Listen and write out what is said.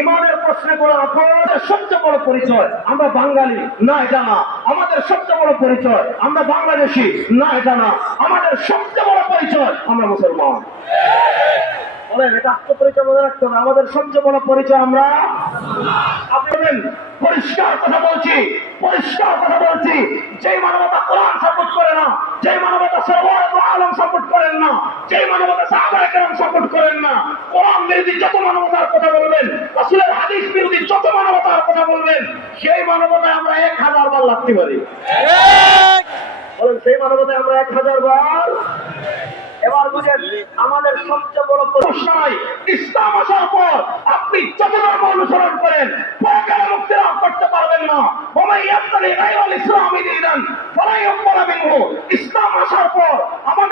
ইমানের প্রশ্নে করে আপনাদের সবচেয়ে বড় পরিচয় আমরা বাঙালি, না এটা না। আমাদের সবচেয়ে বড় পরিচয় আমরা বাংলাদেশি, না এটা না। আমাদের সবচেয়ে বড় পরিচয় আমরা মুসলমান। বলেন, এটা আত্মপরিচয় মনে রাখতে হবে। আমাদের সবচেয়ে বড় পরিচয় আমরা। আপনি বলেন, পরিষ্কার কথা বলছি, পরিষ্কার কথা বলছি, যে মানবতা কোরআন সাপোর্ট করে না, যে মানবতা সর্বত আলম সাপোর্ট করেন না, যে মানবতা সাহাবায়ে কেরাম সাপোর্ট করেন না, কোরআন বিরোধী যত মানবতার কথা বলবেন, রাসূলের হাদিস বিরোধী যত মানবতার কথা বলবেন, সেই মানবতায় আমরা 1000 বার লাগতে পারি। বলেন, সেই মানবতায় আমরা 1000 বার। এবার বুঝেন, আমাদের সবচেয়ে বড় প্রশ্ন ইসলাম আসার পর আপনি যত ধর্ম অনুসরণ করেন পরকালে মুক্তি লাভ করতে পারবেন না। ইসলাম আসার পর আমাদের